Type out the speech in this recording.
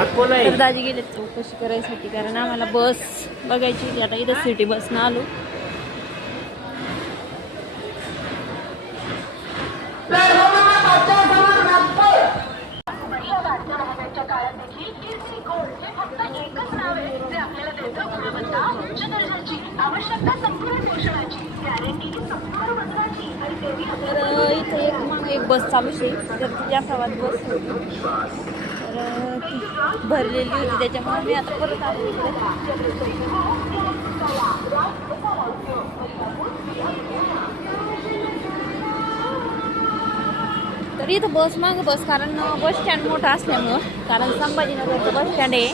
तर दाजी गेले चौकशी करायसाठी, कारण आम्हाला बस बघायची होती. आता इथं सिटी बसनं आलो. तर इथे एक बस चालूच आहे. तर ती जाफराबाद बस होती, तर ती भरलेली होती, त्याच्यामुळे मी आता परत आले इकडे. तर इथं बस मागं बस, कारण बस स्टँड मोठं असल्यामुळं, कारण संभाजीनगरचं बस स्टँड आहे.